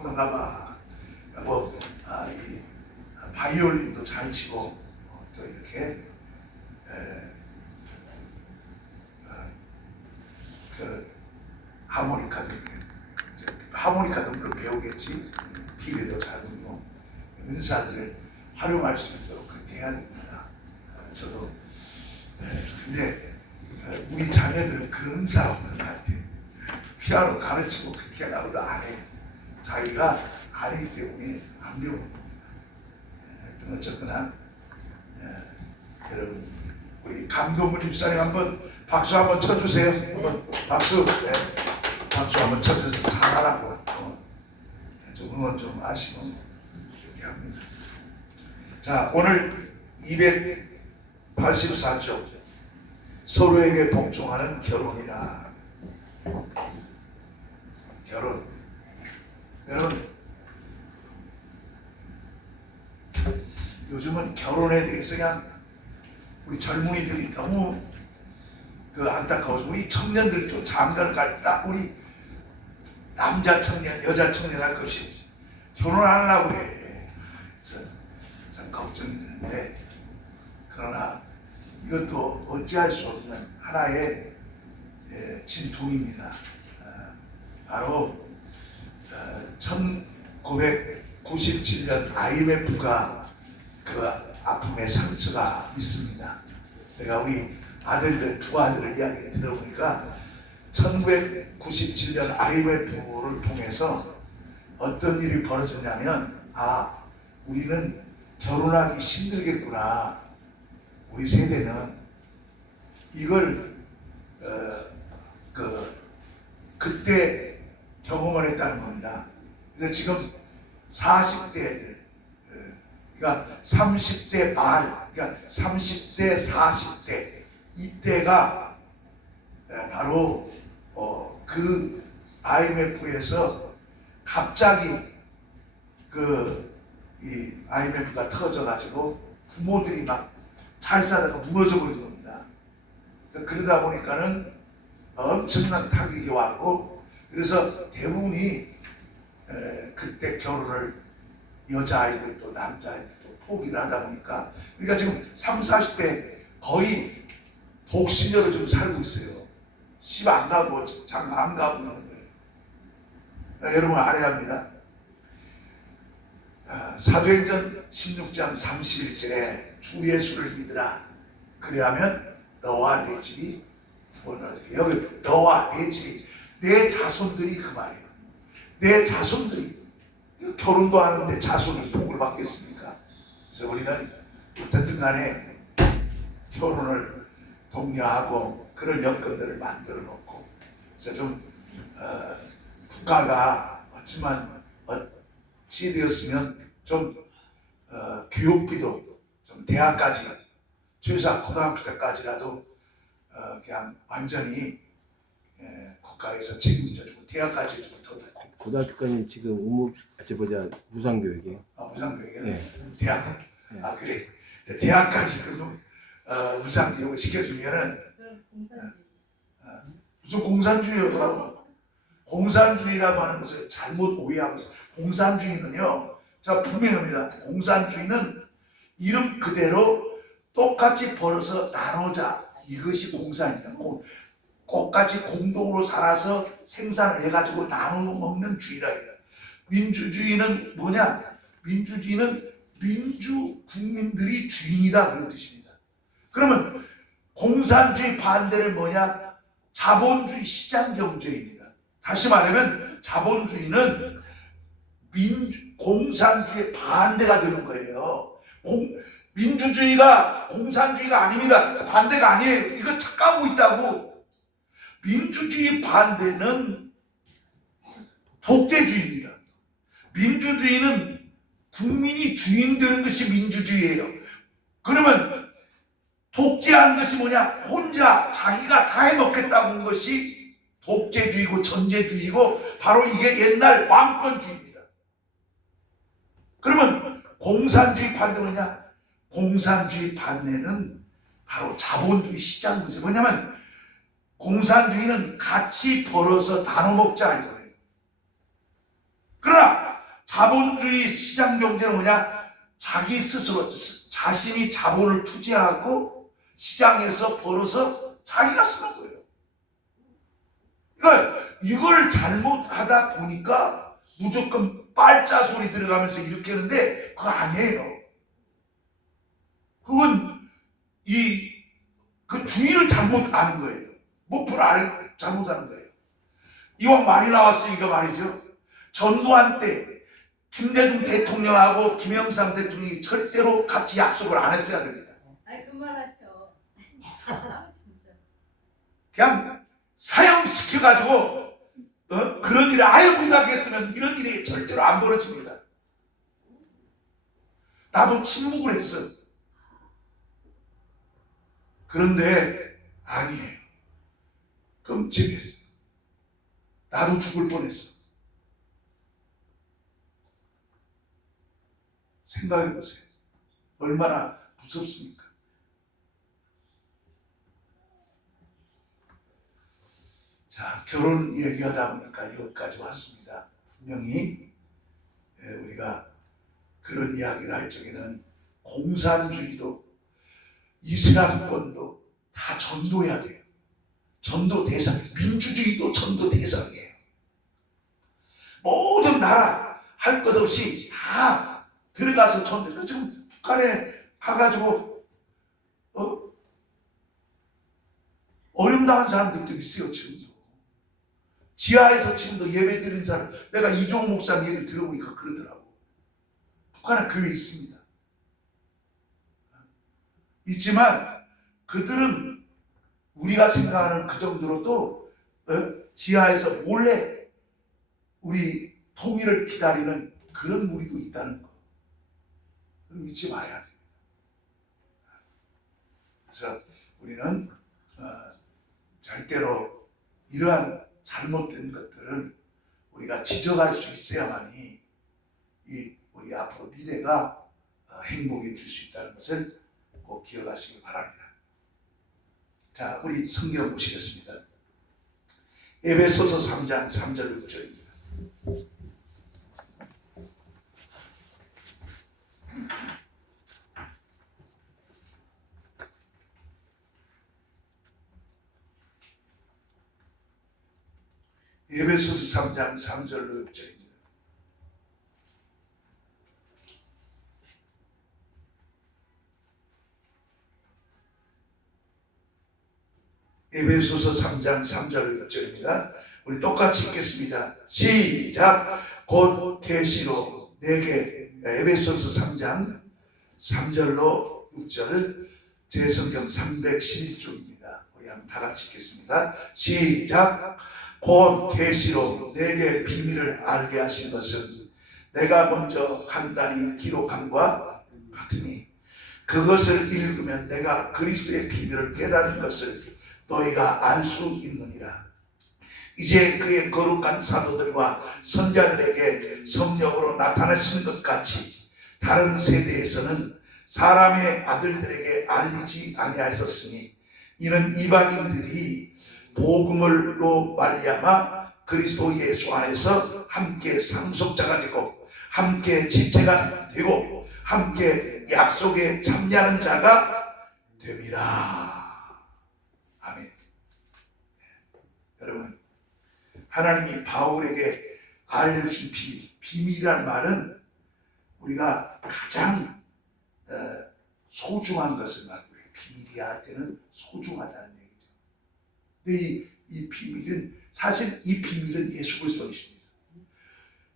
그런가 봐. 뭐 이 바이올린도 잘 치고 또 이렇게 그 하모니카도 물론 배우겠지. 피리도 잘 불고 은사들을 활용할 수 있도록 그렇게 해야 됩니다. 저도 근데 우리 자녀들은 그런 은사가 없는 것 같아. 피아노 가르치고 그렇게 하라고도 안 해. 자기가 아니기 때문에 안 배우는 겁니다. 어쨌거나 여러분 우리 강동문 집사님 한번 박수 한번 쳐주세요. 한번 박수. 박수 한번 쳐줘서 잘하라고 좀 응원 좀 하시면 이렇게 합니다. 자, 오늘 284쪽 서로에게 복종하는 결혼이라. 결혼. 여러분 요즘은 결혼에 대해서 그냥 우리 젊은이들이 너무 안타까워서 우리 청년들도 장가를 갈 딱 우리 남자 청년, 여자 청년 할 것이 결혼 안 하려고 해. 그래서 참 걱정이 되는데 그러나 이것도 어찌할 수 없는 하나의 진통입니다. 바로 1997년 IMF가 그 아픔의 상처가 있습니다. 내가 우리 아들들, 두 아들을 이야기를 들어보니까 1997년 IMF를 통해서 어떤 일이 벌어졌냐면 우리는 결혼하기 힘들겠구나. 우리 세대는 이걸 그때 경험을 했다는 겁니다. 그래서 지금 40대 애들, 그러니까 30대 말, 그러니까 30대, 40대 이때가 바로 그 IMF에서 갑자기 이 IMF가 터져가지고 부모들이 막 잘 살다가 무너져 버린 겁니다. 그러다 보니까는 엄청난 타격이 왔고, 그래서 대부분이 그때 결혼을 여자아이들도 남자아이들도 포기를 하다 보니까, 그러니까 지금 30, 40대 거의 독신녀로 좀 살고 있어요. 집 안 가고 장가 안 가고 있는 거예요. 여러분 알아야 합니다. 사도행전 16장 31절에 주 예수를 믿으라. 그래야면 너와 내 집이 구원을 얻으리. 여기 너와 내 집이, 내 자손들이 그 말이에요. 내 자손들이. 결혼도 하는데 자손이 복을 받겠습니까? 그래서 우리는 어쨌든 간에 결혼을 독려하고 그런 여건들을 만들어 놓고, 그래서 좀 국가가 어찌만 어찌 되었으면 좀 교육비도 좀 대학까지, 최소한 고등학교 때까지라도 그냥 완전히 국가에서 책임져주고 대학까지 좀 더. 고등학교까지는 지금 무상교육이에요. 무상교육이요? 네. 대학. 네. 그래. 대학까지도 좀 무상교육을 시켜주면은 무슨 공산주의예요? 공산주의라고 하는 것을 잘못 오해하고 있어요. 공산주의는요, 자 분명합니다. 공산주의는 이름 그대로 똑같이 벌어서 나누자, 이것이 공산이다. 똑같이 공동으로 살아서 생산을 해가지고 나눠 먹는 주의라 해요. 민주주의는 뭐냐? 민주주의는 민주 국민들이 주인이다, 그런 뜻입니다. 그러면 공산주의 반대는 뭐냐? 자본주의 시장 경제입니다. 다시 말하면 자본주의는 공산주의의 반대가 되는 거예요. 민주주의가 공산주의가 아닙니다. 반대가 아니에요. 이거 착각하고 있다고. 민주주의 반대는 독재주의입니다. 민주주의는 국민이 주인 되는 것이 민주주의예요. 그러면 독재하는 것이 뭐냐? 혼자 자기가 다 해먹겠다고 하는 것이 독재주의고 전제주의고, 바로 이게 옛날 왕권주의입니다. 그러면 공산주의 반대는 뭐냐? 공산주의 반대는 바로 자본주의 시장 거죠. 뭐냐면 공산주의는 같이 벌어서 나눠 먹자 이거예요. 그러나 자본주의 시장 경제는 뭐냐? 자기 스스로 자신이 자본을 투자하고 시장에서 벌어서 자기가 쓰는 거예요. 그러니까 이걸 잘못하다 보니까 무조건 빨자 소리 들어가면서 이렇게 하는데 그거 아니에요. 그건 그 주의를 잘못 아는 거예요. 목표를 잘못하는 거예요. 이왕 말이 나왔으니까 말이죠. 전두환 때 김대중 대통령하고 김영삼 대통령이 절대로 같이 약속을 안 했어야 됩니다. 아이 그만하셔. 진짜. 그냥 사형시켜가지고 그런 일을 아예 못하게 했으면 이런 일이 절대로 안 벌어집니다. 나도 침묵을 했어. 그런데 아니에요. 끔찍했어. 나도 죽을 뻔했어. 생각해 보세요. 얼마나 무섭습니까? 자, 결혼 얘기하다 보니까 여기까지 왔습니다. 분명히 우리가 그런 이야기를 할 적에는 공산주의도 이슬람권도 다 전도해야 돼요. 전도 대상, 민주주의도 전도 대상이에요. 모든 나라 할 것 없이 다 들어가서 전도. 지금 북한에 가가지고 어려움당한 사람들도 있어요. 지금도 지하에서 지금도 예배 드리는 사람, 내가 이종호 목사님 얘기를 들어보니까 그러더라고. 북한에 교회 있습니다. 있지만 그들은 우리가 생각하는 그 정도로도 지하에서 몰래 우리 통일을 기다리는 그런 무리도 있다는 거. 그럼 잊지 말아야 됩니다. 그래서 우리는 절대로 이러한 잘못된 것들을 우리가 지적할 수 있어야만이 우리 앞으로 미래가 행복해질 수 있다는 것을 꼭 기억하시기 바랍니다. 자, 우리 성경 보시겠습니다. 에베소서 3장 3절 6절입니다. 에베소서 3장 3절 6절입니다. 에베소서 3장 3절 6절입니다. 우리 똑같이 읽겠습니다. 시작. 곧 계시로 내게, 에베소서 3장 3절로 6절, 제 성경 311쪽입니다. 우리 한번 다 같이 읽겠습니다. 시작. 곧 계시로 내게 비밀을 알게 하신 것은 내가 먼저 간단히 기록함과 같으니 그것을 읽으면 내가 그리스도의 비밀을 깨달은 것을 너희가 알 수 있느니라. 이제 그의 거룩한 사도들과 선자들에게 성령으로 나타나신 것 같이 다른 세대에서는 사람의 아들들에게 알리지 아니하였으니 이는 이방인들이 복음으로 말미암아 그리스도 예수 안에서 함께 상속자가 되고 함께 지체가 되고 함께 약속에 참여하는 자가 됨이라. 아멘. 여러분, 하나님이 바울에게 알려주신 비밀이란 말은 우리가 가장 소중한 것을 말해요. 비밀이야 할 때는 소중하다는 얘기죠. 근데 이 비밀은, 사실 이 비밀은 예수 그리스도이십니다.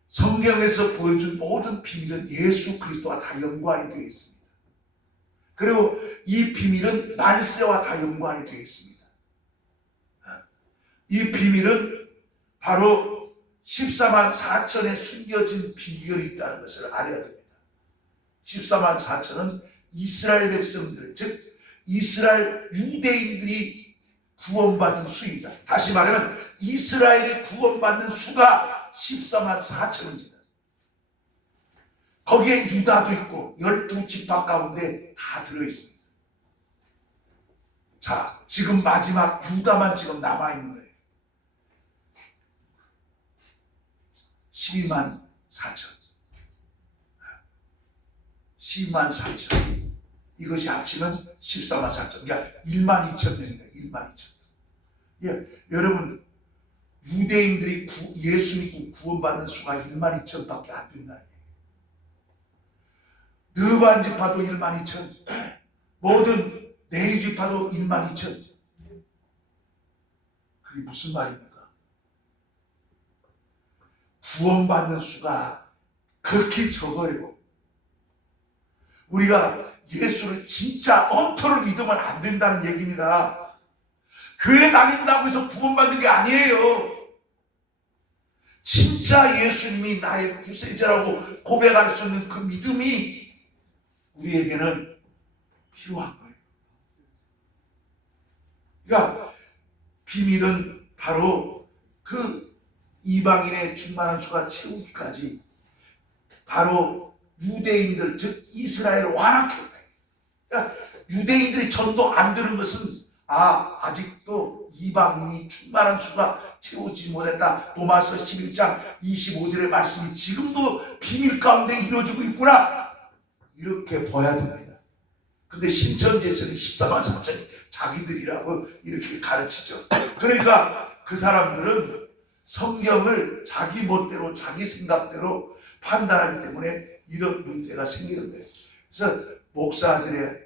성경에서 보여준 모든 비밀은 예수 그리스도와 다 연관이 되어 있습니다. 그리고 이 비밀은 말세와 다 연관이 되어 있습니다. 이 비밀은 바로 14만 4천에 숨겨진 비결이 있다는 것을 알아야 됩니다. 14만 4천은 이스라엘 백성들, 즉 이스라엘 유대인들이 구원받은 수입니다. 다시 말하면 이스라엘이 구원받는 수가 14만 4천입니다. 거기에 유다도 있고 12지파 가운데 다 들어있습니다. 자, 지금 마지막 유다만 지금 남아있는 거예요. 12만 4천. 12만 4천. 이것이 합치면 14만 4천. 그러니까 1만 2천 명이에요. 1만 2천. 예, 여러분 유대인들이 예수 믿고 구원받는 수가 1만 2천밖에 안 된다는 거예요. 느반 지파도 1만 2천. 모든 네이 지파도 1만 2천. 그게 무슨 말입니까? 구원받는 수가 그렇게 적어요. 우리가 예수를 진짜 엉터로 믿으면 안 된다는 얘기입니다. 교회 다닌다고 해서 구원받는 게 아니에요. 진짜 예수님이 나의 구세주라고 고백할 수 있는 그 믿음이 우리에게는 필요한 거예요. 그러니까 비밀은 바로 그 이방인의 충만한 수가 채우기까지 바로 유대인들 즉 이스라엘을 완악했다. 그러니까 유대인들이 전도 안 되는 것은 아직도 이방인이 충만한 수가 채우지 못했다. 로마서 11장 25절의 말씀이 지금도 비밀 가운데 이루어지고 있구나. 이렇게 봐야 됩니다. 근데 신천지에서는 14만 4천이 자기들이라고 이렇게 가르치죠. 그러니까 그 사람들은 성경을 자기 멋대로 자기 생각대로 판단하기 때문에 이런 문제가 생기는 거예요. 그래서 목사들의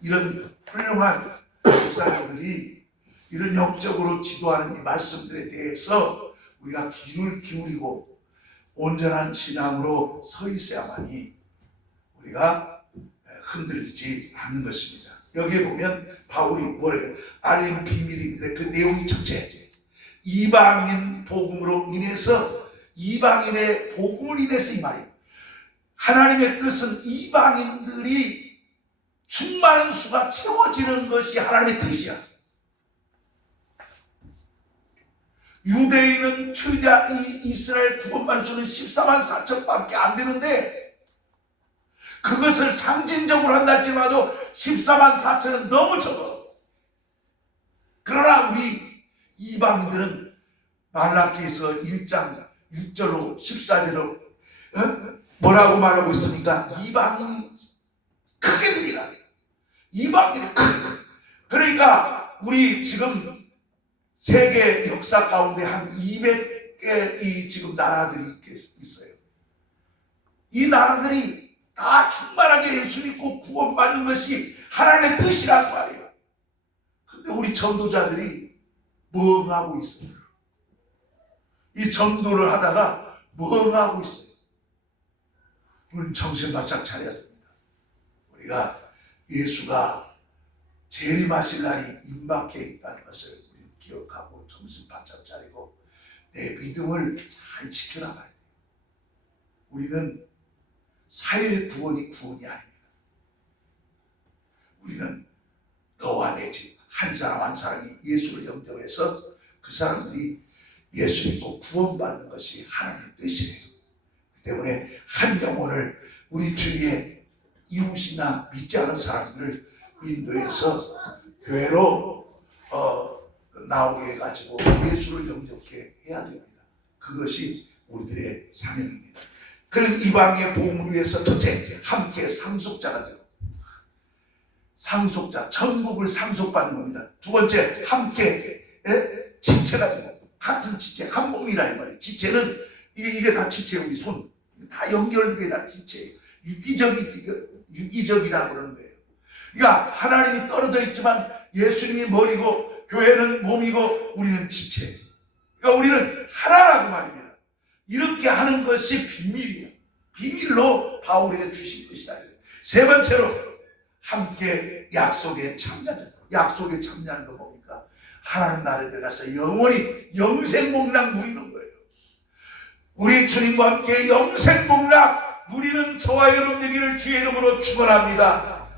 이런 훌륭한 목사님들이 이런 영적으로 지도하는 이 말씀들에 대해서 우리가 귀를 기울이고 온전한 신앙으로 서 있어야만이 우리가 흔들리지 않는 것입니다. 여기에 보면 바울이 뭐래요? 알린 비밀입니다. 그 내용이 첫째, 이방인 복음으로 인해서 이방인의 복음을 인해서 이 말이에요. 하나님의 뜻은 이방인들이 충만한 수가 채워지는 것이 하나님의 뜻이야. 유대인은 최대한 이스라엘 구원받은 수는 14만 4천밖에 안 되는데 그것을 상징적으로 한다 할지라도 14만 4천은 너무 적어. 그러나 우리 이방인들은 말라기에서 1장 6절로 14절로 뭐라고 말하고 있습니까? 이방인이 크게 들이라. 이방인이 크게. 그러니까 우리 지금 세계 역사 가운데 한 200개의 지금 나라들이 있어요. 이 나라들이 다 충만하게 예수 믿고 구원받는 것이 하나님의 뜻이란 말이에요. 근데 우리 전도자들이 멍하고 있어요. 이 전도를 하다가 멍하고 있어요. 우리는 정신 바짝 차려야 됩니다. 우리가 예수가 재림하실 날이 임박해 있다는 것을 우리는 기억하고 정신 바짝 차리고 내 믿음을 잘 지켜나가야 돼요. 우리는 사회 구원이 구원이 아닙니다. 우리는 너와 내 집 한 사람 한 사람이 예수를 영접해서 그 사람들이 예수 믿고 구원받는 것이 하나님의 뜻이에요. 그 때문에 한 영혼을 우리 주위에 이웃이나 믿지 않은 사람들을 인도해서 교회로 나오게 해가지고 예수를 영접케 해야 됩니다. 그것이 우리들의 사명입니다. 그런 이방의 복음을 위해서 첫째, 함께 상속자가 되고 상속자, 천국을 상속받는 겁니다. 두 번째, 함께 지체가 되고 같은 지체, 한 몸이라 이 말이에요. 지체는 이게 다 지체예요. 우리 손 다 연결된 다 지체예요. 유기적이라 그러는 거예요. 그러니까 하나님이 떨어져 있지만 예수님이 머리고 교회는 몸이고 우리는 지체예요. 그러니까 우리는 하나라고 말입니다. 이렇게 하는 것이 비밀이에요. 비밀로 바울에게 주신 것이다. 세 번째로 함께 약속에 참여하는 것. 약속에 참여하는 거 뭡니까? 하나님 나라에 들어가서 영원히 영생복락 누리는 거예요. 우리 주님과 함께 영생복락 누리는 저와 여러분 되기를 주의 이름으로 축원합니다.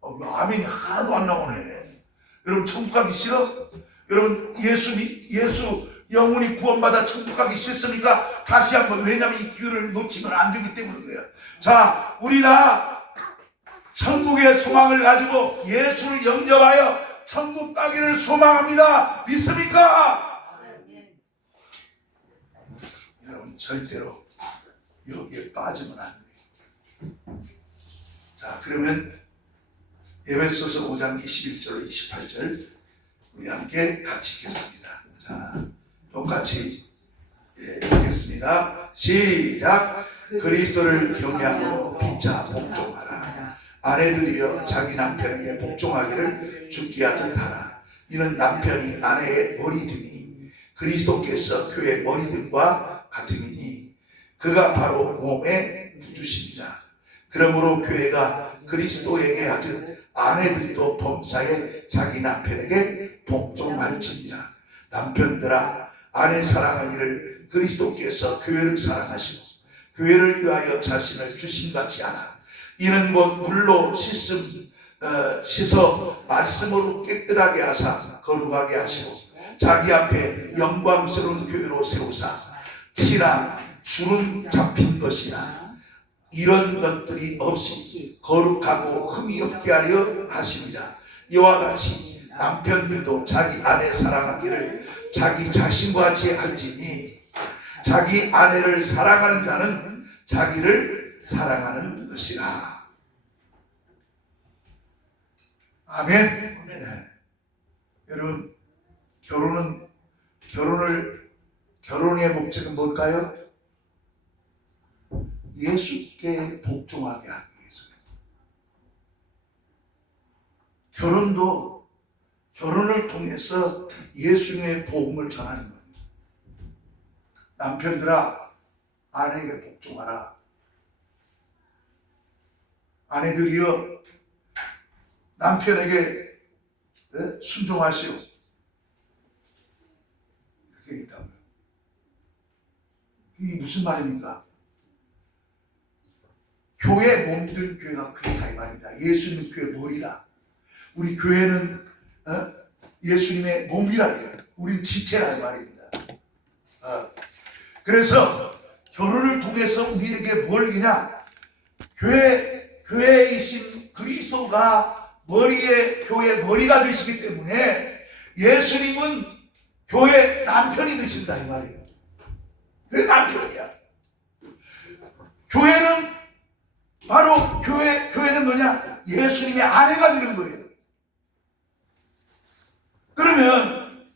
아멘이 하나도 안 나오네. 여러분 천국 가기 싫어? 여러분 예수 영혼이 구원받아 천국 가기 싫습니까? 다시 한번, 왜냐하면 이 기회를 놓치면 안 되기 때문이에요. 자, 우리 다 천국의 소망을 가지고 예수를 영접하여 천국 가기를 소망합니다. 믿습니까? 여러분 절대로 여기에 빠지면 안 돼요. 자, 그러면 에베소서 5장 21절로 28절 우리 함께 같이 읽겠습니다. 자, 똑같이 읽겠습니다. 시작. 그리스도를 경외함으로 피차 복종하라. 아내들이여 자기 남편에게 복종하기를 죽게 하듯 하라. 이는 남편이 아내의 머리됨이 그리스도께서 교회의 머리됨과 같음이니 그가 바로 몸의 부주십니다. 그러므로 교회가 그리스도에게 하듯 아내들도 범사에 자기 남편에게 복종할지니라. 남편들아 아내 사랑하기를 그리스도께서 교회를 사랑하시고 교회를 위하여 자신을 주신같이 하라. 이는 곧 물로 씻어 말씀으로 깨끗하게 하사 거룩하게 하시고 자기 앞에 영광스러운 교회로 세우사 티나 주름 잡힌 것이나 이런 것들이 없이 거룩하고 흠이 없게 하려 하십니다. 이와 같이 남편들도 자기 아내 사랑하기를 자기 자신과 같이 할지니 자기 아내를 사랑하는 자는 자기를 사랑하는 것이라. 아멘. 네. 여러분, 결혼의 목적은 뭘까요? 예수께 복종하게 하기 위해서입니다. 결혼을 통해서 예수님의 복음을 전하는 겁니다. 남편들아 아내에게 복종하라. 아내들이여 남편에게 순종하시오. 이렇게 있다고요. 이게 무슨 말입니까? 교회 몸된 교회가 그렇다 이 말입니다. 예수님은 교회 머리다. 우리 교회는 예수님의 몸이라 해요. 우린 지체라 이 말입니다. 그래서 결혼을 통해서 우리에게 뭘 이냐? 교회이신 그리스도가 교회 머리가 되시기 때문에 예수님은 교회 남편이 되신다 이 말이에요. 교회 남편이야. 교회는 바로 교회는 뭐냐? 예수님의 아내가 되는 거예요. 그러면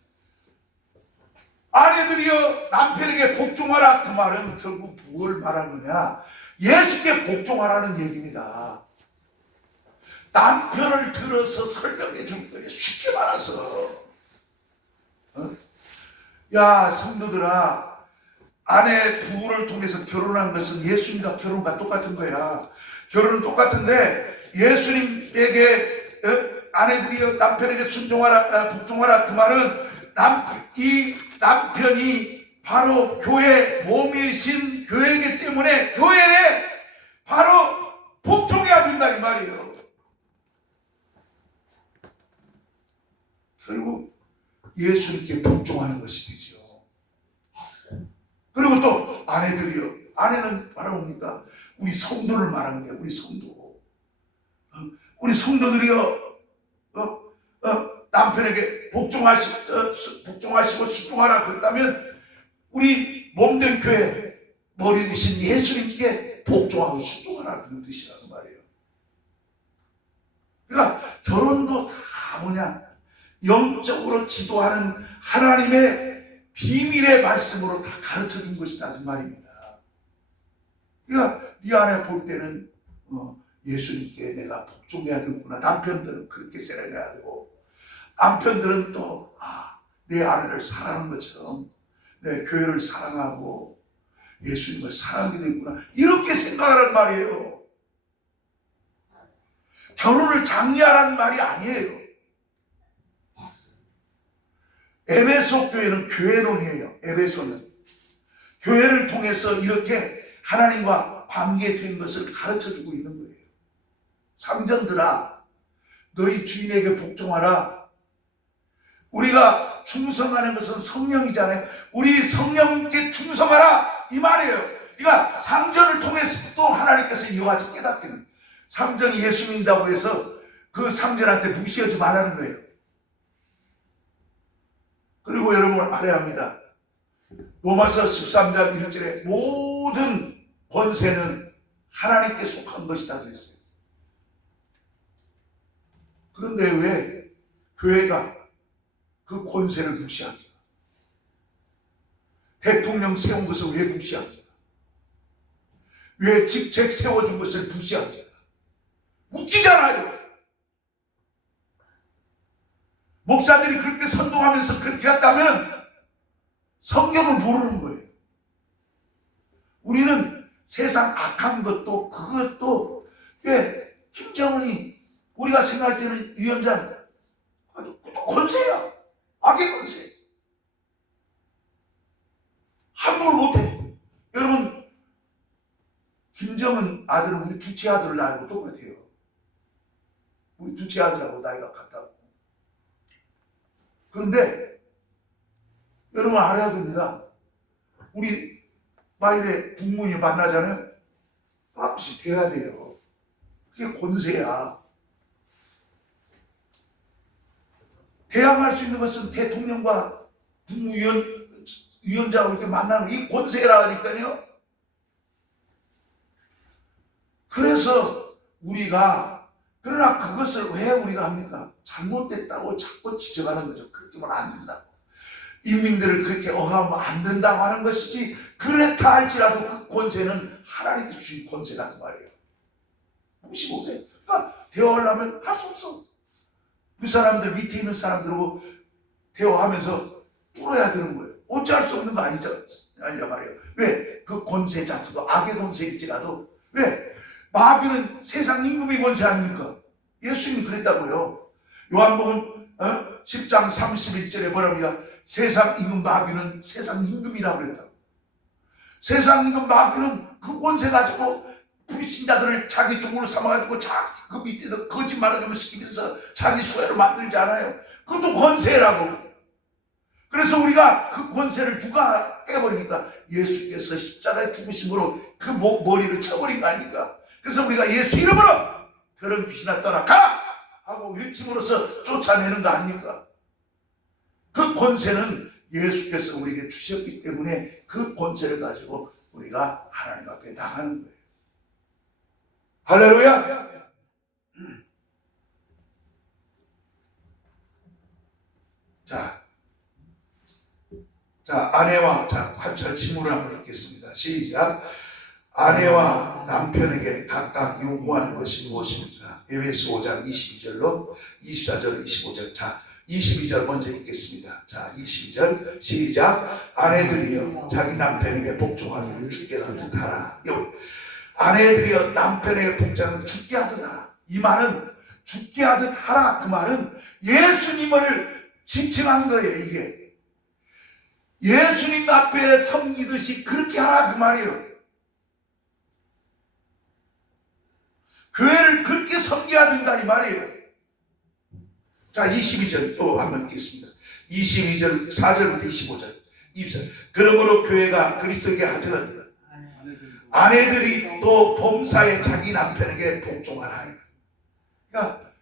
아내들이여 남편에게 복종하라 그 말은 결국 뭘 말하는 거냐? 예수께 복종하라는 얘기입니다. 남편을 들어서 설명해 줄 거예요. 쉽게 말해서. 야 성도들아, 아내 부부를 통해서 결혼한 것은 예수님과 결혼과 똑같은 거야. 결혼은 똑같은데 예수님에게 아내들이여 남편에게 순종하라 복종하라 그 말은 이 남편이 바로 교회 몸이신 교회이기 때문에 교회에 바로 복종해야 된다 이 말이에요. 결국 예수님께 복종하는 것이 되죠. 그리고 또 아내들이요. 아내는 바로 뭡니까? 우리 성도를 말하는 거예요. 우리 성도. 우리 성도들이요. 남편에게 복종하시고 순종하라 그랬다면 우리 몸된 교회 머리 되신 예수님께 복종하고 순종하라 그런 뜻이라는 말이에요. 그러니까 결혼도 다 뭐냐? 영적으로 지도하는 하나님의 비밀의 말씀으로 다 가르쳐 준 것이다 그 말입니다. 그러니까 네 안에 볼 때는 예수님께 내가 복종해야겠구나. 남편들은 그렇게 생각해야 되고 남편들은 또 내 아내를 사랑하는 것처럼 내 교회를 사랑하고 예수님을 사랑하게 되구나 이렇게 생각하란 말이에요. 결혼을 장려하라는 말이 아니에요. 에베소 교회는 교회론이에요. 에베소는 교회를 통해서 이렇게 하나님과 관계된 것을 가르쳐주고 있는 거예요. 삼전들아 너희 주인에게 복종하라. 우리가 충성하는 것은 성령이잖아요. 우리 성령께 충성하라 이 말이에요. 그러니까 상전을 통해서 또 하나님께서 이와 같이 깨닫게 됩니다. 상전이 예수 믿는다고 해서 그 상전한테 무시하지 말라는 거예요. 그리고 여러분을 알아야 합니다. 로마서 13장 1절에 모든 권세는 하나님께 속한 것이다 그랬어요. 그런데 왜 교회가 그 권세를 무시합니까? 대통령 세운 것을 왜 무시합니까? 왜 직책 세워준 것을 무시합니까? 웃기잖아요. 목사들이 그렇게 선동하면서 그렇게 했다면 성경을 모르는 거예요. 우리는 세상 악한 것도 그것도 왜 김정은이 우리가 생각할 때는 위원장 아주 권세야. 악의 권세. 함부로 못해. 여러분 김정은 아들은 우리 둘째 아들 나이하고 똑같아요. 우리 둘째 아들하고 나이가 같다고. 그런데 여러분 알아야 됩니다. 우리 만일에 국문이 만나잖아요. 반드시 돼야 돼요. 그게 권세야. 대항할 수 있는 것은 대통령과 국무위원장을 이렇게 만나는 이 권세라 하니까요. 그래서 우리가 그러나 그것을 왜 우리가 합니까? 잘못됐다고 자꾸 지적하는 거죠. 그렇게 하면 안 된다고. 인민들을 그렇게 어하면 안 된다고 하는 것이지 그렇다 할지라도 그 권세는 하나님께 주신 권세다 그 말이에요. 무시 못해. 그러니까 대화하려면 할 수 없어. 그 사람들 밑에 있는 사람들하고 대화하면서 풀어야 되는 거예요. 어찌할 수 없는 거 아니죠? 아니란 말이에요. 왜? 그 권세 자체도 악의 권세일지라도 왜? 마귀는 세상 임금의 권세 아닙니까? 예수님이 그랬다고요. 요한복음 10장 31절에 뭐랍니까? 세상 임금 마귀는 세상 임금이라고 그랬다고. 세상 임금 마귀는 그 권세 가지고 불신자들을 자기 종으로 삼아가지고 그 밑에서 거짓말을 좀 시키면서 자기 수혜를 만들지 않아요. 그것도 권세라고. 그래서 우리가 그 권세를 누가 깨버리니까 예수께서 십자가에 죽으심으로 그 머리를 쳐버린 거 아닙니까? 그래서 우리가 예수 이름으로 더러운 귀신아 떠나가라 하고 외침으로써 쫓아내는 거 아닙니까? 그 권세는 예수께서 우리에게 주셨기 때문에 그 권세를 가지고 우리가 하나님 앞에 나가는 거예요. 할렐루야. 자, 아내와 관찰 침문을 한번 읽겠습니다. 시작. 아내와 남편에게 각각 요구하는 것이 무엇입니까? 에베소 5장 22절로 24절 25절. 자, 22절 먼저 읽겠습니다. 자, 22절 시작. 아내들이여 자기 남편에게 복종하기를 주께 하듯 하라. 아내들이여 남편에게 복종하기를 주께 하듯 하라. 이 말은 주께 하듯 하라. 그 말은 예수님을 지칭한 거예요. 이게 예수님 앞에 섬기듯이 그렇게 하라 그 말이에요. 교회를 그렇게 섬겨야 된다 이 말이에요. 자, 22절 또 한번 읽겠습니다. 22절 4절부터 25절 20절. 그러므로 교회가 그리스도에게 하듯 아내들이 또 범사에 자기 남편에게 복종하라. 그러니까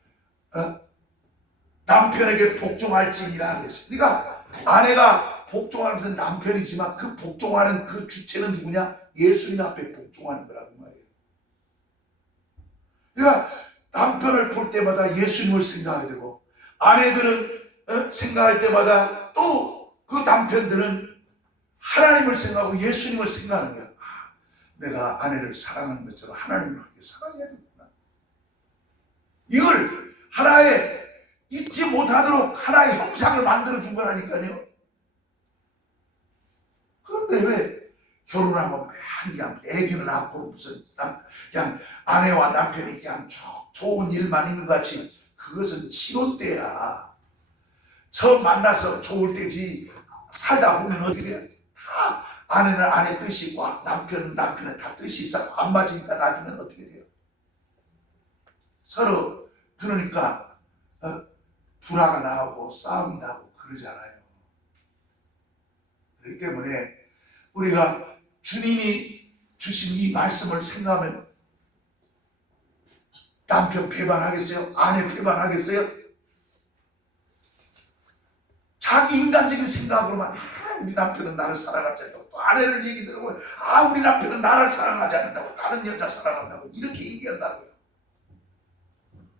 남편에게 복종할지니라 그랬어요. 그러니까 아내가 복종하는 것은 남편이지만 그 복종하는 그 주체는 누구냐? 예수님 앞에 복종하는 거라고 말이에요. 그러니까 남편을 볼 때마다 예수님을 생각하게 되고 아내들은 생각할 때마다 또 그 남편들은 하나님을 생각하고 예수님을 생각하는 거야. 아, 내가 아내를 사랑하는 것처럼 하나님을 그렇게 사랑해야 되구나. 이걸 하나의 잊지 못하도록 하나의 형상을 만들어준 거라니까요. 그런데 왜 결혼하면 그냥 애기는 앞으로 무슨 그냥 아내와 남편이 그냥 좋은 일만 있는 것 같이 그것은 신혼 때야. 처음 만나서 좋을 때지 살다 보면 어떻게 돼요? 다 아내는 아내 뜻이 있고 남편은 남편의 다 뜻이 있어 안 맞으니까 나중에는 어떻게 돼요? 서로 그러니까 불화가 나고 싸움이 나고 그러잖아요. 그렇기 때문에 우리가 주님이 주신 이 말씀을 생각하면 남편 배반하겠어요? 아내 배반하겠어요? 자기 인간적인 생각으로만 우리 남편은 나를 사랑하지 않는다고 또 아내를 얘기 들어보면 우리 남편은 나를 사랑하지 않는다고 다른 여자 사랑한다고 이렇게 얘기한다고요.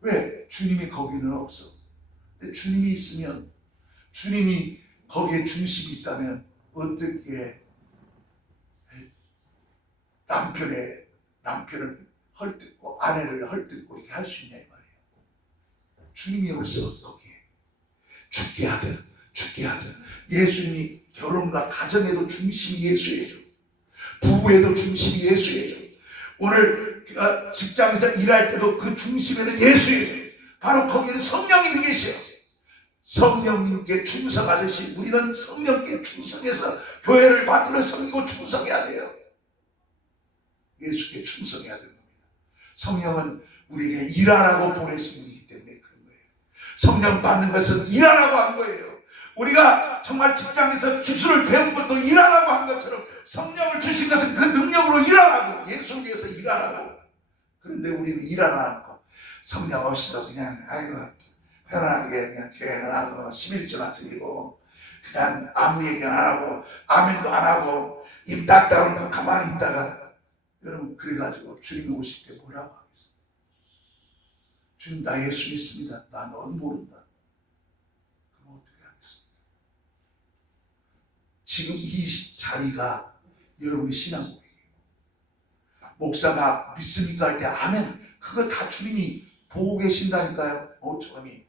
왜? 주님이 거기는 없어. 근데 주님이 있으면, 주님이 거기에 중심이 있다면 어떻게 남편을 헐뜯고 아내를 헐뜯고 이렇게 할 수 있냐 이 말이에요. 주님이 없어 거기에. 죽게 하든 예수님이 결혼과 가정에도 중심이 예수예요. 부부에도 중심이 예수예요. 오늘 직장에서 일할 때도 그 중심에는 예수예요. 바로 거기는 성령님이 계셔요. 성령님께 충성하듯이 우리는 성령께 충성해서 교회를 받들어 섬기고 충성해야 돼요. 예수께 충성해야 되는 겁니다. 성령은 우리에게 일하라고 보내신 분이기 때문에 그런 거예요. 성령 받는 것은 일하라고 한 거예요. 우리가 정말 직장에서 기술을 배운 것도 일하라고 한 것처럼 성령을 주신 것은 그 능력으로 일하라고, 예수를 위해서 일하라고. 그런데 우리는 일하라 않고 성령 없이도 그냥 편안하게 그냥 교회는 하고 11조나 드리고 그냥 아무 얘기 안 하고 아멘도 안 하고 입 딱 다물고 가만히 있다가, 여러분 그래가지고 주님이 오실 때 뭐라고 하겠습니까? 주님 나 예수 믿습니다. 나 넌 모른다. 그럼 어떻게 하겠습니까? 지금 이 자리가 여러분의 신앙 고백이에요. 목사가 믿습니까 할 때 아멘, 그거 다 주님이 보고 계신다니까요. 저놈이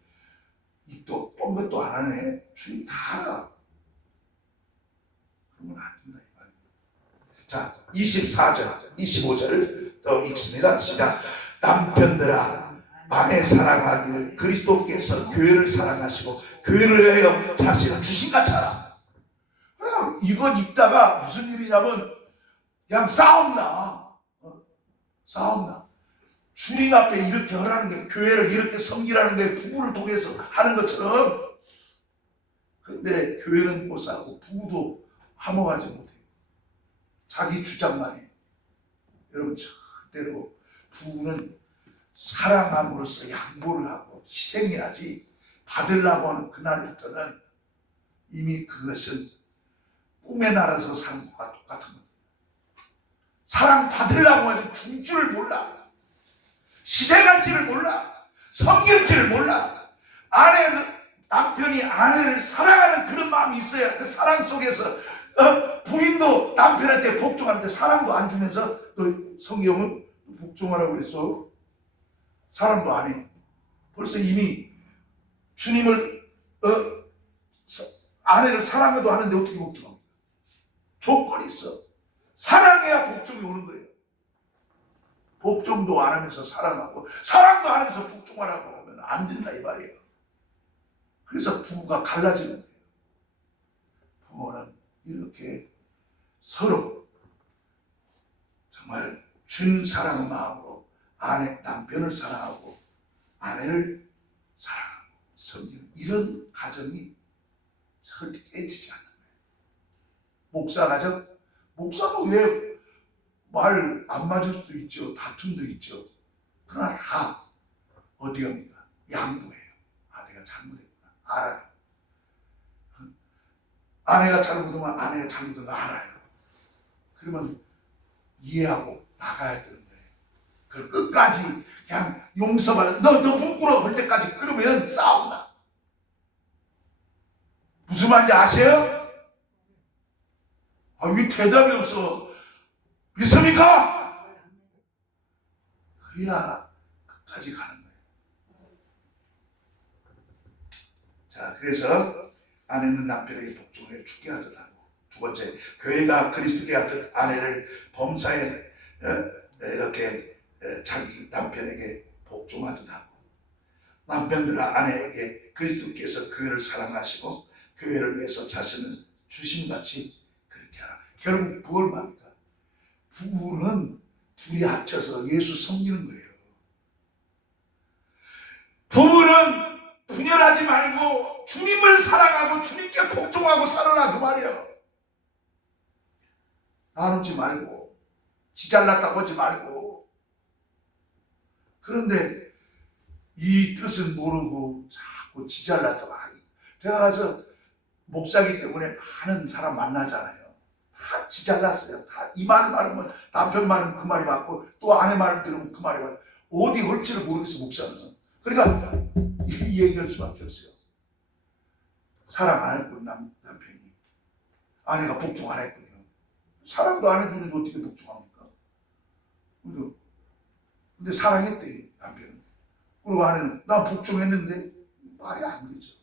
입도 뻥 것도 안 하네. 주님 다 알아. 그러면 안 된다 이 말이에요. 자, 24절, 25절 더 읽습니다. 시작. 남편들아 아내 사랑하기를 그리스도께서 교회를 사랑하시고 교회를 위하여 자신을 주신 같이 하라. 그러니까 이건 읽다가 무슨 일이냐면 그냥 싸움나. 주님 앞에 이렇게 하라는 게, 교회를 이렇게 섬기라는 게 부부를 통해서 하는 것처럼. 근데 교회는 고사하고 부부도 화목하지 못해요. 자기 주장만 해요. 여러분 절대로 부부는 사랑함으로써 양보를 하고 희생해야지, 받으려고 하는 그날부터는 이미 그것은 꿈에 날아서 사는 것과 똑같은 겁니다. 사랑 받으려고 하는 줄 줄을 몰라. 희생할지를 몰라. 섬길지를 몰라. 남편이 아내를 사랑하는 그런 마음이 있어야 그 사랑 속에서 부인도 남편한테 복종하는데 사랑도 안 주면서, 너 성경은 복종하라고 그랬어? 사랑도 안 해. 벌써 이미 주님을 아내를 사랑해도 하는데 어떻게 복종합니까? 조건이 있어. 사랑해야 복종이 오는 거예요. 복종도 안 하면서 사랑하고 사랑도 안 하면서 복종하라고 하면 안 된다 이 말이에요. 그래서 부부가 갈라지는 거예요. 부모는 이렇게 서로 정말 준 사랑의 마음으로 남편을 사랑하고 아내를 사랑하고 섬기는 이런 가정이 절대 깨지지 않는 거예요. 목사 가정? 목사는 왜 말 안 맞을 수도 있죠. 다툼도 있죠. 그러나 다 어디 갑니까? 양보해요. 내가 잘못했구나. 알아요. 아내가 잘못하면 아내가 잘못한 거 알아요. 그러면 이해하고 나가야 되는 거예요. 그걸 끝까지 그냥 용서받아, 너 부끄러워 할 때까지 끌으면 싸운다. 무슨 말인지 아세요? 왜 대답이 없어? 믿습니까? 그래야 끝까지 가는 거예요. 자, 그래서 아내는 남편에게 복종해 죽게 하듯 하고, 두 번째, 교회가 그리스도께 하듯 아내를 범사에 이렇게 자기 남편에게 복종하듯 하고, 남편들아 아내에게 그리스도께서 교회를 사랑하시고 교회를 위해서 자신을 주심같이 그렇게 하라. 결국 뭘 말합니까? 부부는 둘이 합쳐서 예수 섬기는 거예요. 부부는 분열하지 말고 주님을 사랑하고 주님께 복종하고 살아라 그 말이에요. 나누지 말고 지잘났다고 하지 말고. 그런데 이 뜻은 모르고 자꾸 지잘났다고 하니, 제가 가서 목사기 때문에 많은 사람 만나잖아요. 다 지잘났어요. 다 이 말 말하면 남편 말은 그 말이 맞고 또 아내 말을 들으면 그 말이 맞고, 어디 옳지를 모르겠어 목사는. 그러니까 이 얘기할 수밖에 없어요. 사랑 안 했군 남편이. 아내가 복종 안 했군요. 사랑도 안 해주는데 어떻게 복종합니까? 그죠? 근데 사랑했대 남편은. 그리고 아내는 나 복종했는데 말이 안 되죠.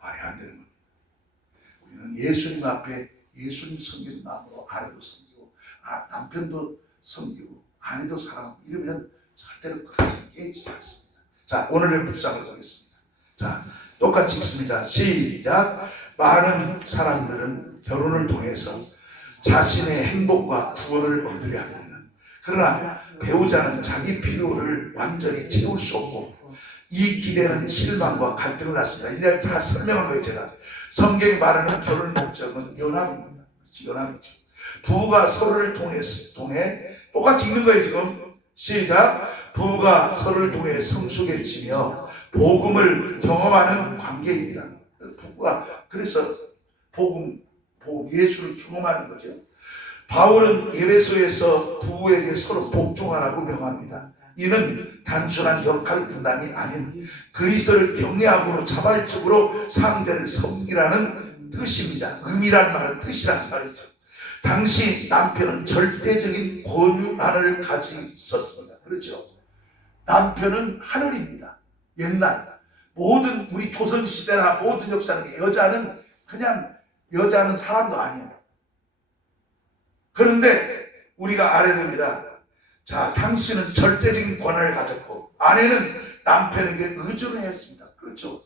말이 안 되는 겁니다. 우리는 예수님 앞에 예수님 섬기는 마음으로 아내도 섬기고 남편도 섬기고 아내도 사랑하고 이러면 절대로 가정이 깨지지 않습니다. 자, 오늘의 묵상을 보겠습니다. 자, 똑같이 읽습니다. 시작. 많은 사람들은 결혼을 통해서 자신의 행복과 구원을 얻으려 합니다. 그러나 배우자는 자기 필요를 완전히 채울 수 없고 이 기대는 실망과 갈등을 낳습니다. 이제 다 설명한 거예요. 제가 성경이 말하는 결혼 목적은 연합입니다. 그렇지, 연합이죠. 부부가 서로를 통해 똑같이 읽는 거예요. 지금 시작. 부부가 서로를 통해 성숙해지며 복음을 경험하는 관계입니다. 부부가 그래서 복음 예수를 경험하는 거죠. 바울은 에베소에서 부부에게 서로 복종하라고 명합니다. 이는 단순한 역할 분담이 아닌 그리스도를 경외함으로 자발적으로 상대를 섬기라는 뜻입니다. 의미란 말은 뜻이란 말이죠. 당시 남편은 절대적인 권유란을 가지셨습니다. 그렇죠? 남편은 하늘입니다. 옛날 모든 우리 조선시대나 모든 역사는 여자는 사람도 아니에요. 그런데 우리가 알아야 됩니다. 자, 당신은 절대적인 권한을 가졌고 아내는 남편에게 의존을 했습니다. 그렇죠?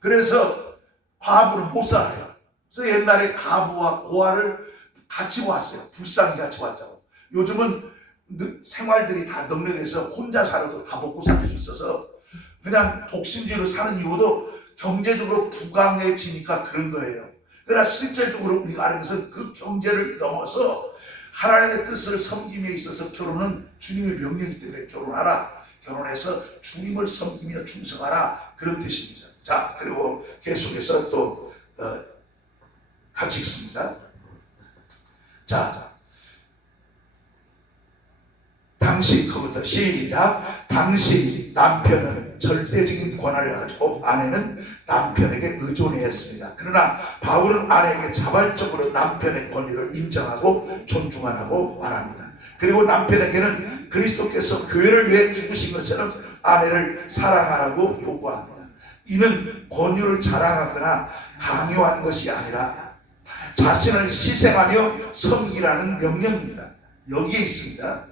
그래서 과부는 못 살아요. 그래서 옛날에 가부와 고아를 같이 왔어요. 불쌍히 같이 왔다고. 요즘은 생활들이 다 넉넉해서 혼자 살아도 다 먹고 살 수 있어서 그냥 독신주의로 사는 이유도 경제적으로 부강해지니까 그런 거예요. 그러나 실질적으로 우리가 아는 것은 그 경제를 넘어서 하나님의 뜻을 섬김에 있어서 결혼은 주님의 명령이기 때문에 결혼하라. 결혼해서 주님을 섬기며 충성하라. 그런 뜻입니다. 자, 그리고 계속해서 또 같이 읽습니다. 자, 그부터 시작. 당시 남편은 절대적인 권한을 가지고 아내는 남편에게 의존했습니다. 그러나 바울은 아내에게 자발적으로 남편의 권위를 인정하고 존중하라고 말합니다. 그리고 남편에게는 그리스도께서 교회를 위해 죽으신 것처럼 아내를 사랑하라고 요구합니다. 이는 권유를 자랑하거나 강요한 것이 아니라 자신을 희생하며 섬기라는 명령입니다. 여기에 있습니다.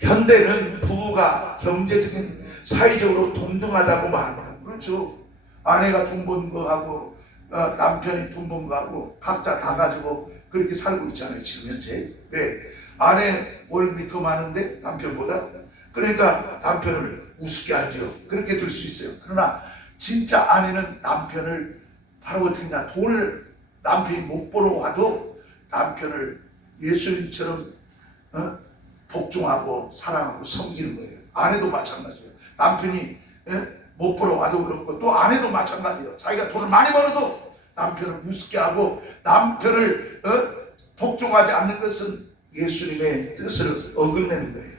현대는 부부가 경제적인 사회적으로 동등하다고 말합니다. 그렇죠. 아내가 돈 번 거하고 남편이 돈 번 거하고 각자 다 가지고 그렇게 살고 있잖아요. 지금 현재. 왜? 아내 월급이 더 많은데 남편보다. 그러니까 남편을 우습게 하죠. 그렇게 될 수 있어요. 그러나 진짜 아내는 남편을 바로 어떻게 했냐. 돈을 남편이 못 벌어 와도 남편을 예수님처럼 복종하고 사랑하고 섬기는 거예요. 아내도 마찬가지예요. 남편이 못 벌어 와도 그렇고 또 아내도 마찬가지예요. 자기가 돈을 많이 벌어도 남편을 우습게 하고 남편을 복종하지 않는 것은 예수님의 뜻을 어긋내는 거예요.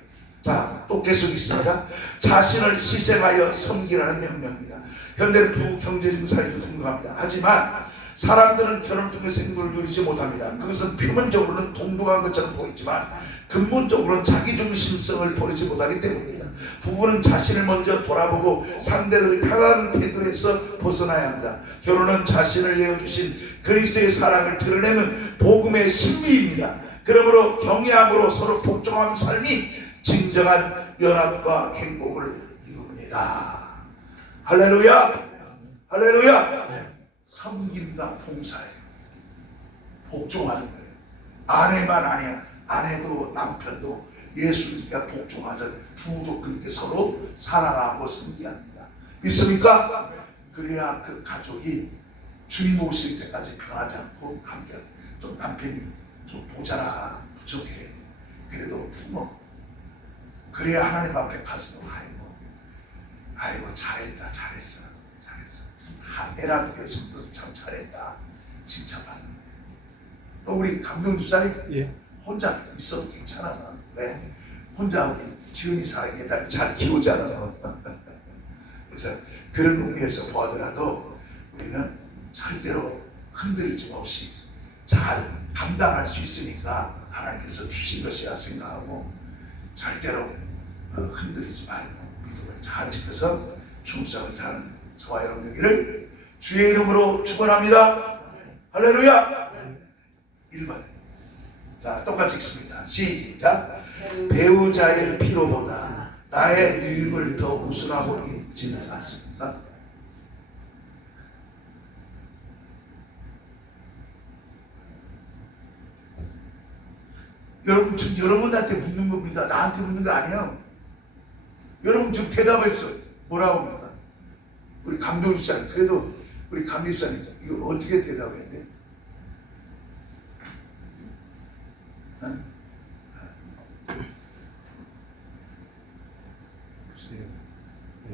자, 또 계속 있습니다. 자신을 희생하여 섬기라는 명령입니다. 현대는 부부 경제적인 사회도 동등합니다. 하지만 사람들은 결혼을 통해서 행복을 누리지 못합니다. 그것은 표면적으로는 동등한 것처럼 보이지만 근본적으로는 자기중심성을 버리지 못하기 때문입니다. 부부는 자신을 먼저 돌아보고 상대를 편안한 태도에서 벗어나야 합니다. 결혼은 자신을 내어주신 그리스도의 사랑을 드러내는 복음의 신비입니다. 그러므로 경외함으로 서로 복종하는 삶이 진정한 연합과 행복을 이룹니다. 할렐루야! 할렐루야! 섬김과 봉사예요. 복종하는 거예요. 아내만 아니야. 아내도 남편도 예수님께 복종하자. 부부도 그렇게 서로 사랑하고 섬겨야 합니다. 믿습니까? 그래야 그 가족이 주님 오실 때까지 변하지 않고 함께. 좀 남편이 좀 모자라 부족해. 그래도 부모. 그래야 하나님 앞에 가서 아이고 잘했어. 애라부에서도 참 잘했다. 칭찬받는 거예요. 또 우리 강병주 사님 혼자 있어도 괜찮아. 왜? 혼자 우리 지은이 사랑에 잘 키우잖아. 그래서 그런 의미에서 보더라도 우리는 절대로 흔들림 없이 잘 감당할 수 있으니까 하나님께서 주신 것이라 생각하고 절대로 흔들리지 말고 믿음을 잘 지켜서 충성을 다하는 저와 여러분 되기를 주의 이름으로 축원합니다. 할렐루야. 1번. 자, 똑같이 읽습니다. 시작. 배우자의 피로보다 나의 유익을 더 우선하고 있지는 않습니까? 여러분 지금 여러분한테 묻는 겁니다. 나한테 묻는 거 아니에요. 여러분 지금 대답했어요. 뭐라고 합니까? 우리 감독사님, 그래도 우리 감독사님 이거 어떻게 대답해야 돼? 글쎄요.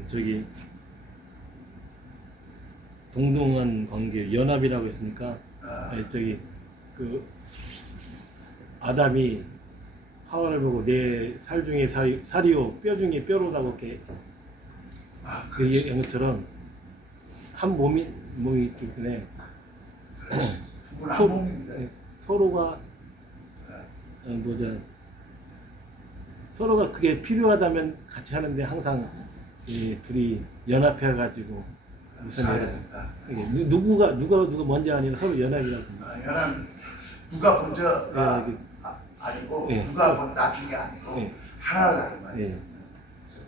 저기 동등한 관계 연합이라고 했으니까 저기 그 아담이 하와를 보고 내 살 중에 살이요 뼈 중에 뼈로다고 이렇게 그 얘기한 것처럼 한 몸이 때문에 부부는 한 몸입니다. 서로가 서로가 그게 필요하다면 같이 하는데 항상 둘이 연합해 가지고 무슨 누가 먼저 아니라 서로 연합이라고. 연합 누가 먼저가 아니고 네. 누가 나중에 아니고 네. 하나다 이 말이에요. 네.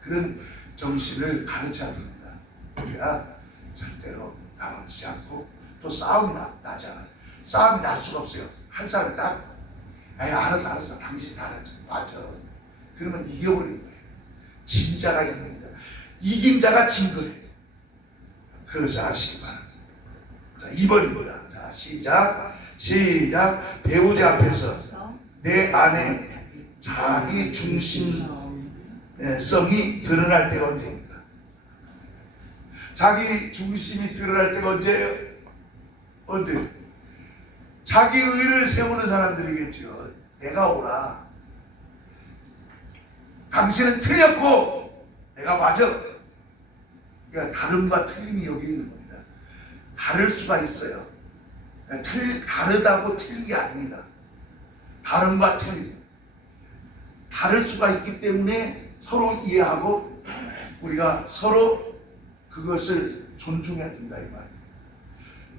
그런 정신을 가르쳐야 됩니다. 우리가 절대로 나눠지지 않고 또 싸움이 나지 않아요. 싸움이 날 수가 없어요. 한 사람이 딱 알았어 당신이 다 알았죠. 맞아. 그러면 이겨버리는 거예요. 진 자가 이깁니다. 이긴 자가 진 거예요. 그것을 아시기 바랍니다. 자, 2번입니다. 자, 시작. 배우자 앞에서 내 안에 자기 중심성이 드러날 때가 언제입니까? 자기 중심이 드러날 때가 언제예요? 언제? 자기 의를 세우는 사람들이겠죠. 내가 오라. 당신은 틀렸고 내가 맞아. 그러니까 다름과 틀림이 여기 있는 겁니다. 다를 수가 있어요. 다르다고 틀린 게 아닙니다. 다름과 틀림. 다를 수가 있기 때문에 서로 이해하고 우리가 서로 그것을 존중해야 된다 이 말이에요.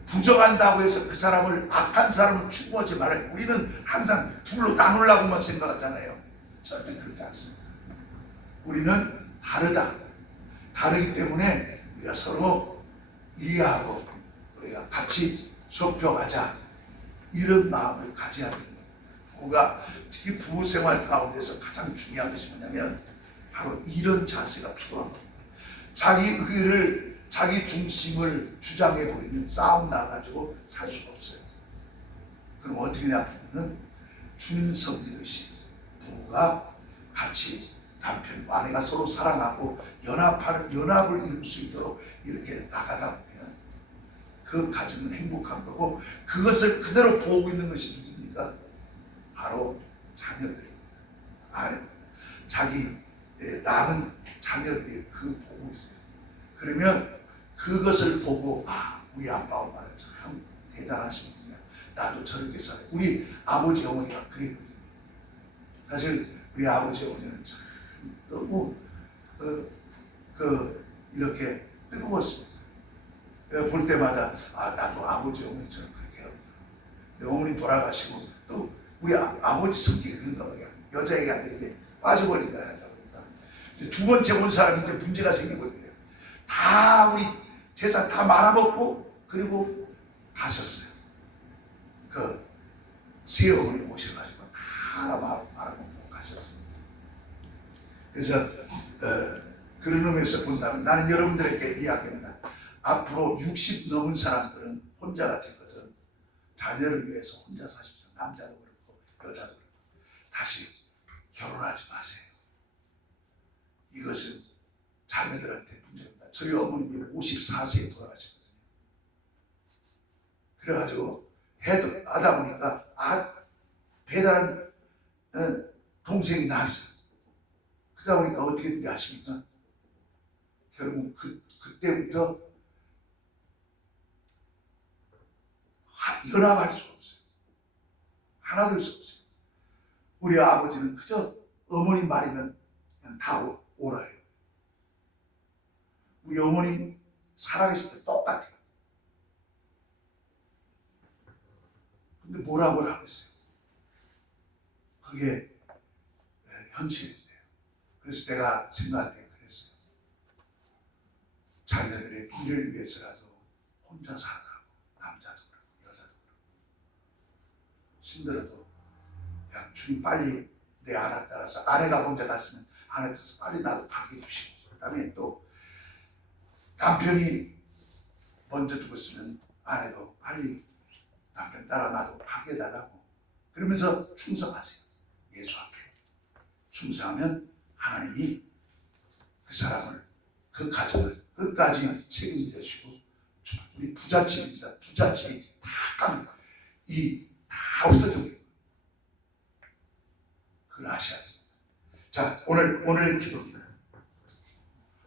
부정한다고 해서 그 사람을 악한 사람을 추구하지 말아요. 우리는 항상 둘로 나누려고만 생각하잖아요. 절대 그렇지 않습니다. 우리는 다르다. 다르기 때문에 우리가 서로 이해하고 우리가 같이 좁혀가자 이런 마음을 가져야 됩니다. 부부가 특히 부부 생활 가운데서 가장 중요한 것이 뭐냐면 바로 이런 자세가 필요합니다. 자기 의를 자기 중심을 주장해 버리면 싸움 나가지고 살 수가 없어요. 그럼 어떻게 하냐? 부부는 준성이듯이 부부가 같이 남편과 아내가 서로 사랑하고 연합을 이룰 수 있도록 이렇게 나가다 보면 그 가정은 행복한 거고 그것을 그대로 보고 있는 것이 누굽니까? 바로 자녀들입니다. 자기 낳은 자녀들이 그 보고 있어요. 그러면 그것을 보고 우리 아빠 엄마는 참 대단하신 분이야. 나도 저렇게 살아요. 우리 아버지 어머니가 그랬거든요. 사실 우리 아버지 어머니는 참 너무 이렇게 뜨거웠습니다. 볼 때마다 나도 아버지 어머니처럼 그렇게 해요. 내 어머니 돌아가시고 또 우리 아버지 성격이 그런가 봐요. 여자에게 안 되게 빠져버린다 하다 보니까 두 번째 본 사람이 이제 문제가 생기거든요. 다 우리 재산 다 말아먹고 그리고 가셨어요. 그 시어머니 모셔가지고 다 말아먹고 가셨습니다. 그래서 그런 의미에서 본다면 나는 여러분들에게 이야기합니다. 앞으로 60 넘은 사람들은 혼자가 되거든. 자녀를 위해서 혼자 사십시오. 남자도 그렇고 여자도 그렇고 다시 결혼하지 마세요. 이것은 자녀들한테 문제입니다. 저희 어머님이 54세에 돌아가셨거든요. 그래가지고 하다 보니까 배달한 동생이 나왔어요. 그러다 보니까 어떻게 된지 아십니까? 여러분 그때부터 연합할 수가 없어요. 하나 될 수 없어요. 우리 아버지는 그저 어머니 말이면 그냥 다 오라요. 우리 어머님 살아계실 때 똑같아요. 근데 뭐라고 하겠어요? 그게 현실이에요. 그래서 내가 생각할 때 그랬어요. 자녀들의 미래를 위해서라도 혼자 살아가고, 남자도 그렇고 여자도 그렇고 힘들어도 그냥 주님 빨리 내 아내 따라서, 아내가 먼저 갔으면 아내 따라서 빨리 나도 가게 해주시고, 그 다음에 또 남편이 먼저 죽었으면 아내도 빨리 남편 따라 나도 가게 해달라고, 그러면서 충성하세요. 예수 앞에 충성하면 하나님이 그 사람을, 그 가정을 끝까지 책임지시고, 우리 부잣집입니다. 부잣집이 다 없어져 버려요. 그걸 아셔야죠. 자, 오늘의 기도입니다.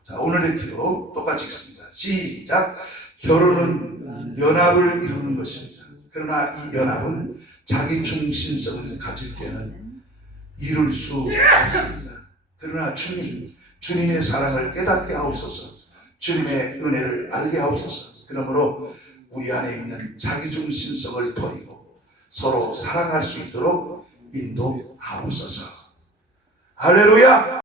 자, 오늘의 기도 똑같이 읽습니다. 시작. 결혼은 연합을 이루는 것입니다. 그러나 이 연합은 자기 중심성을 가질 때는 이룰 수 없습니다. 그러나 주님의 사랑을 깨닫게 하옵소서. 주님의 은혜를 알게 하옵소서. 그러므로 우리 안에 있는 자기 중심성을 버리고 서로 사랑할 수 있도록 인도하옵소서. 할렐루야!